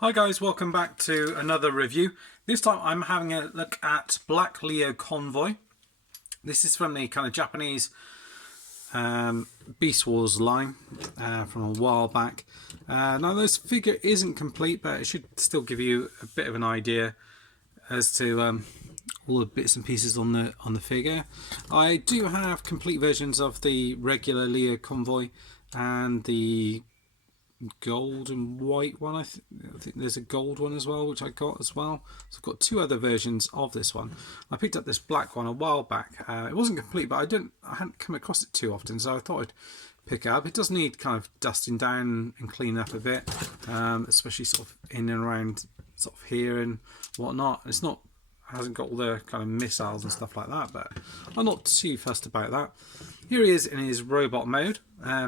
Hi guys, welcome back to another review. This time I'm having a look at Black Lio Convoy. This is from the kind of Japanese Beast Wars line from a while back. Now this figure isn't complete, but it should still give you a bit of an idea as to all the bits and pieces on the figure. I do have complete versions of the regular Lio Convoy and the gold and white one. I think there's a gold one as well, which I got as well. So I've got two other versions of this one. I picked up this black one a while back. It wasn't complete, but I hadn't come across it too often, so I thought I'd pick it up. It does need kind of dusting down and cleaning up a bit, especially sort of in and around sort of here and whatnot. It's not hasn't got all the kind of missiles and stuff like that, but I'm not too fussed about that. Here he is in his robot mode.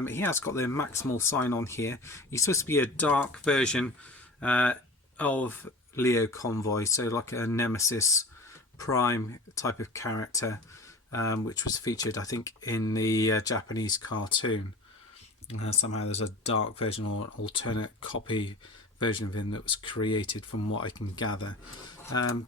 He has got the Maximal sign on here. He's supposed to be a dark version of Lio Convoy, so like a Nemesis Prime type of character, which was featured, I think, in the Japanese cartoon. Somehow there's a dark version or an alternate copy version of him that was created from what I can gather.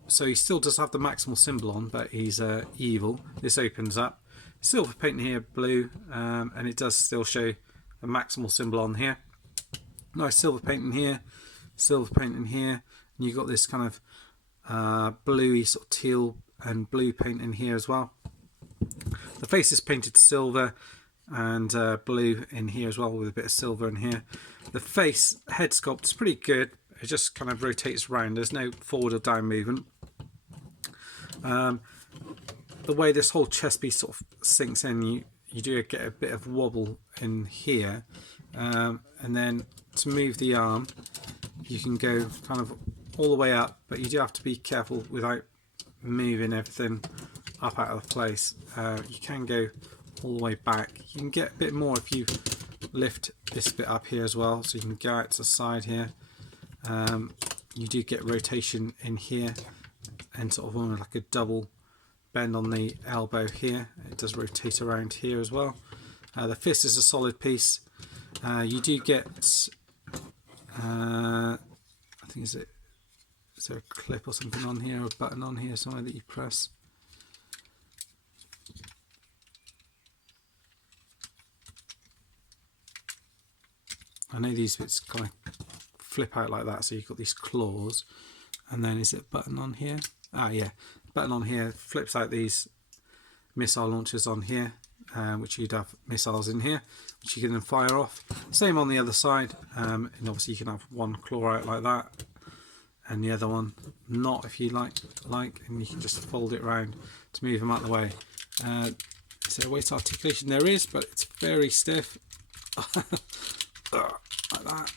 So he still does have the Maximal symbol on, but he's evil. This opens up. Silver paint in here, blue, and it does still show a Maximal symbol on here. Nice silver paint in here, silver paint in here, and you've got this kind of bluey sort of teal and blue paint in here as well. The face is painted silver and blue in here as well, with a bit of silver in here. The face head sculpt is pretty good. It just kind of rotates around. There's no forward or down movement. The way this whole chest piece sort of sinks in, you do get a bit of wobble in here, and then to move the arm you can go kind of all the way up, but you do have to be careful without moving everything up out of place. You can go all the way back. You can get a bit more if you lift this bit up here as well, so you can go out to the side here. You do get rotation in here and sort of almost like a double bend on the elbow here. It does rotate around here as well. The fist is a solid piece. You do get I think is there a clip or something on here, or a button on here somewhere that you press? I know these bits kind of flip out like that, so you've got these claws, and then is it a button on here? Ah yeah, button on here flips out these missile launchers on here, which you'd have missiles in here, which you can then fire off. Same on the other side, and obviously you can have one claw out like that, and the other one not, if you like, and you can just fold it around to move them out of the way. Is there a weight articulation? There is, but it's very stiff. Like that.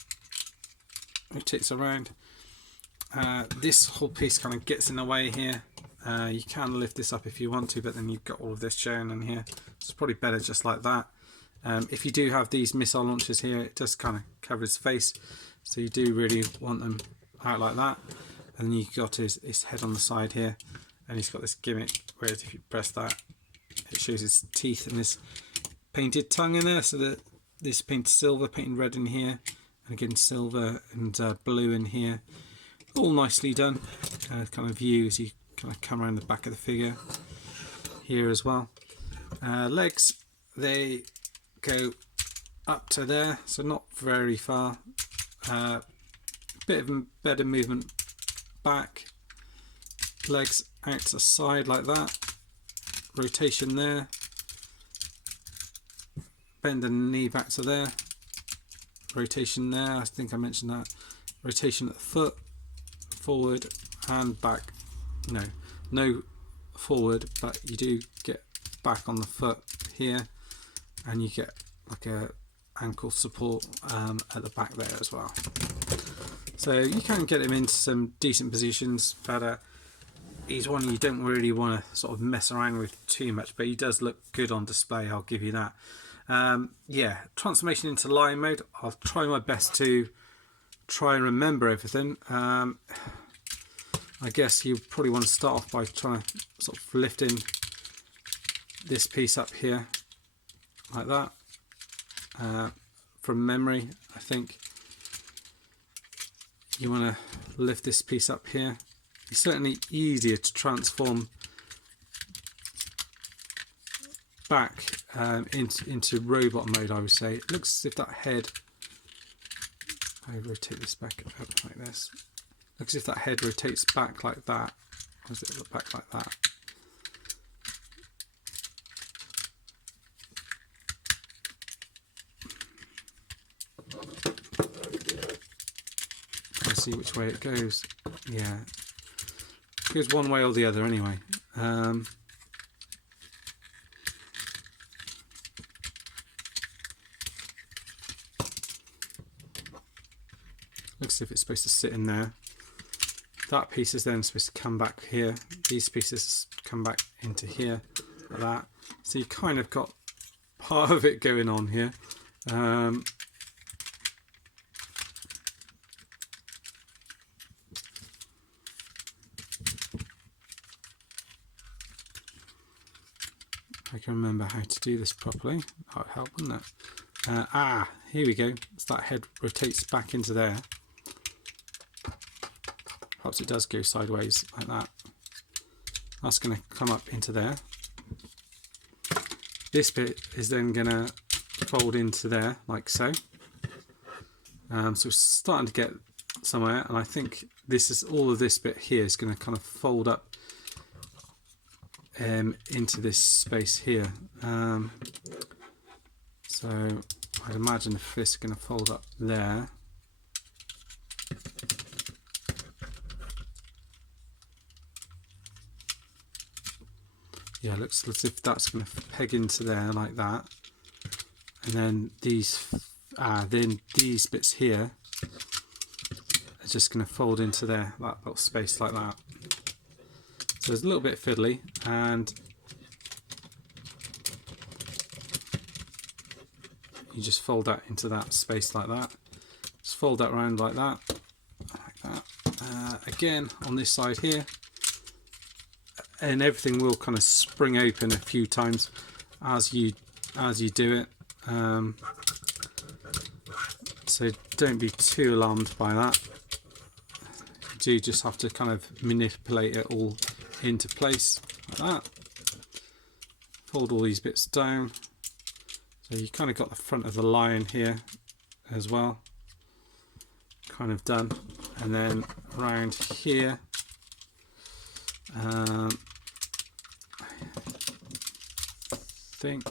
Rotates around. This whole piece kind of gets in the way here. You can lift this up if you want to, but then you've got all of this showing in here. It's probably better just like that. If you do have these missile launchers here, it does kind of cover his face, so you do really want them out like that. And then you've got his head on the side here, and he's got this gimmick where if you press that, it shows his teeth and this painted tongue in there. So that this painted silver, painted red in here, and again silver and blue in here. All nicely done. Kind of view as you kind of come around the back of the figure here as well. Legs, they go up to there, so not very far. Bit of better movement back. Legs out to the side like that. Rotation there. Bend the knee back to there. Rotation there, I think I mentioned that. Rotation at the foot. Forward and back. No forward, but you do get back on the foot here, and you get like a ankle support at the back there as well. So you can get him into some decent positions, but he's one you don't really want to sort of mess around with too much, but he does look good on display, I'll give you that. Yeah, transformation into lion mode. I'll try my best to try and remember everything. I guess you probably want to start off by trying to sort of lifting this piece up here like that, from memory. I think you want to lift this piece up here. It's certainly easier to transform back into robot mode, I would say. It looks as if that head, I rotate this back up like this, looks as if that head rotates back like that. Or does it look back like that? Let's see which way it goes. Yeah, it goes one way or the other anyway. Looks as if it's supposed to sit in there. That piece is then supposed to come back here. These pieces come back into here, like that. So you kind of got part of it going on here. I can remember how to do this properly. That would help, wouldn't it? Here we go. So that head rotates back into there. Perhaps it does go sideways like that. That's going to come up into there. This bit is then going to fold into there like so. So we're starting to get somewhere, and I think this is all of this bit here is going to kind of fold up into this space here. So I'd imagine if this is going to fold up there. Yeah, looks as if that's going to peg into there like that, and then these bits here are just going to fold into there, that little space like that. So it's a little bit fiddly, and you just fold that into that space like that. Just fold that around like that, again on this side here. And everything will kind of spring open a few times as you do it, so don't be too alarmed by that. You do just have to kind of manipulate it all into place like that. Fold all these bits down, so you kind of got the front of the lion here as well, kind of done, and then around here. I think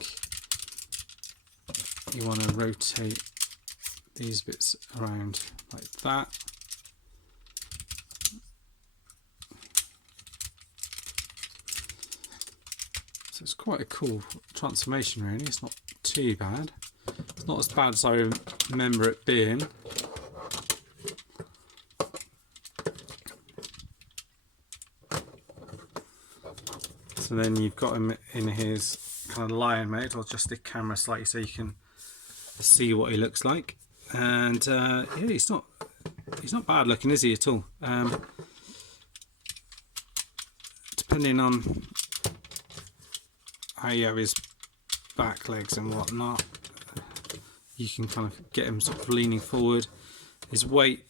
you want to rotate these bits around like that. So it's quite a cool transformation really, it's not too bad. It's not as bad as I remember it being. So then you've got him in his kind of lion mode. I'll adjust the camera slightly so you can see what he looks like. And yeah, he's not bad looking, is he, at all? Depending on how you have his back legs and whatnot, you can kind of get him sort of leaning forward. His weight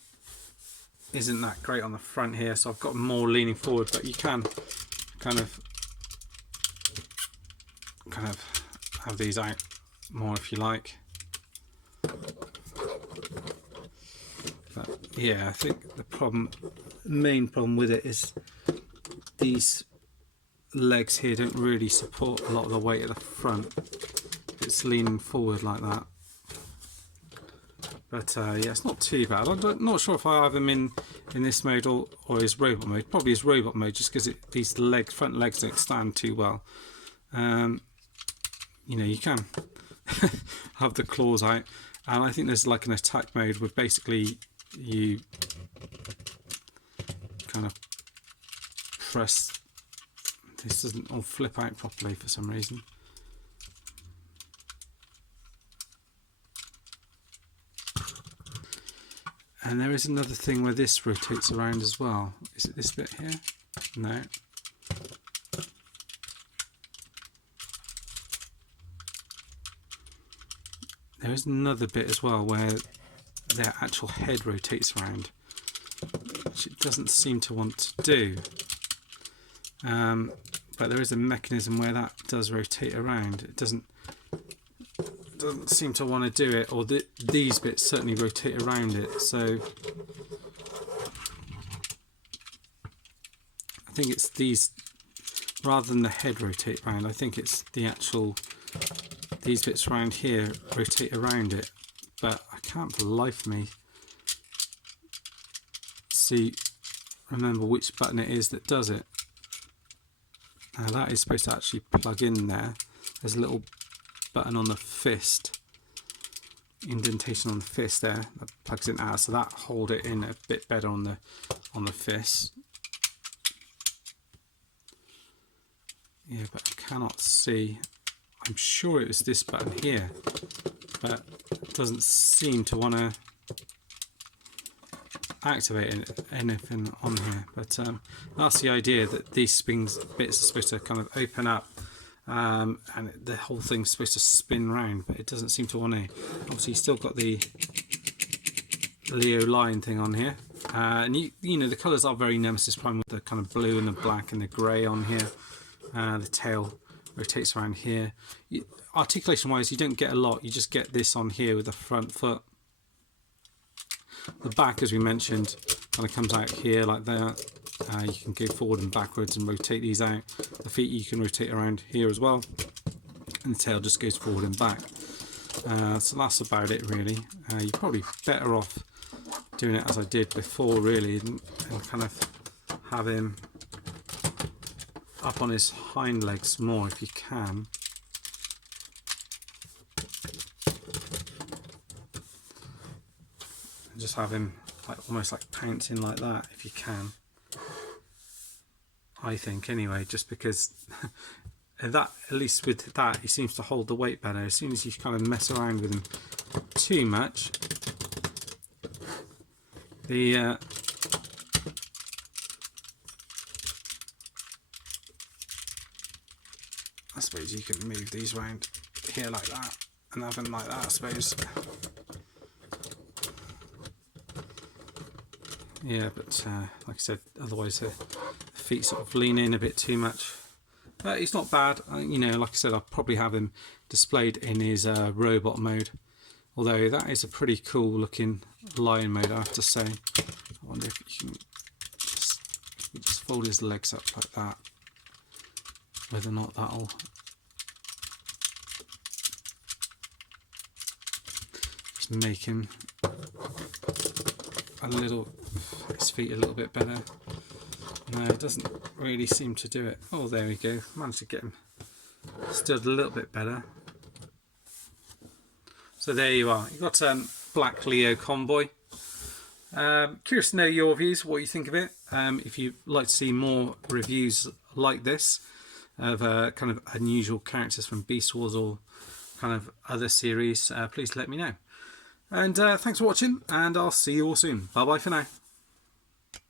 isn't that great on the front here, so I've got him more leaning forward, but you can kind of have these out more if you like. But yeah, I think the main problem with it is these legs here don't really support a lot of the weight at the front. It's leaning forward like that. But yeah, it's not too bad. I'm not sure if I have him in this mode or his robot mode. Probably his robot mode, just because these front legs don't stand too well. You know, you can have the claws out, and I think there's like an attack mode where basically you kind of press. This doesn't all flip out properly for some reason. And there is another thing where this rotates around as well. Is it this bit here? No. There is another bit as well where their actual head rotates around. which it doesn't seem to want to do. But there is a mechanism where that does rotate around. It doesn't seem to want to do it, or these bits certainly rotate around it. So I think it's these, rather than the head rotate around, I think it's the actual, these bits around here rotate around it. But I can't for the life of me remember which button it is that does it. Now that is supposed to actually plug in there. There's a little button on the fist, indentation on the fist there, that plugs in out, so that hold it in a bit better on the fist. Yeah, but I cannot see. I'm sure it was this button here, but it doesn't seem to want to activate anything on here. But that's the idea, that these springs bits are supposed to kind of open up, and the whole thing's supposed to spin round, but it doesn't seem to want to. Obviously you've still got the Lio line thing on here, and you know the colours are very Nemesis Prime, with the kind of blue and the black and the grey on here. The tail rotates around here. Articulation wise you don't get a lot, you just get this on here with the front foot. The back, as we mentioned, kind of comes out here like that. You can go forward and backwards and rotate these out. The feet you can rotate around here as well, and the tail just goes forward and back. So that's about it really. You're probably better off doing it as I did before really, and kind of have him up on his hind legs more if you can. And just have him like almost like pouncing like that if you can. I think anyway, just because that, at least with that, he seems to hold the weight better. As soon as you kind of mess around with him too much, I suppose you can move these around here like that and have them like that, I suppose. Yeah, but like I said, otherwise the feet sort of lean in a bit too much. But he's not bad. You know, like I said, I'll probably have him displayed in his robot mode. Although that is a pretty cool looking lion mode, I have to say. I wonder if you can just fold his legs up like that. Whether or not that'll just make him his feet a little bit better. No, it doesn't really seem to do it. Oh, there we go. Managed to get him stood a little bit better. So there you are. You've got black Lio Convoy. Curious to know your views, what you think of it. If you'd like to see more reviews like this of kind of unusual characters from Beast Wars or kind of other series, please let me know. And thanks for watching, and I'll see you all soon. Bye bye for now.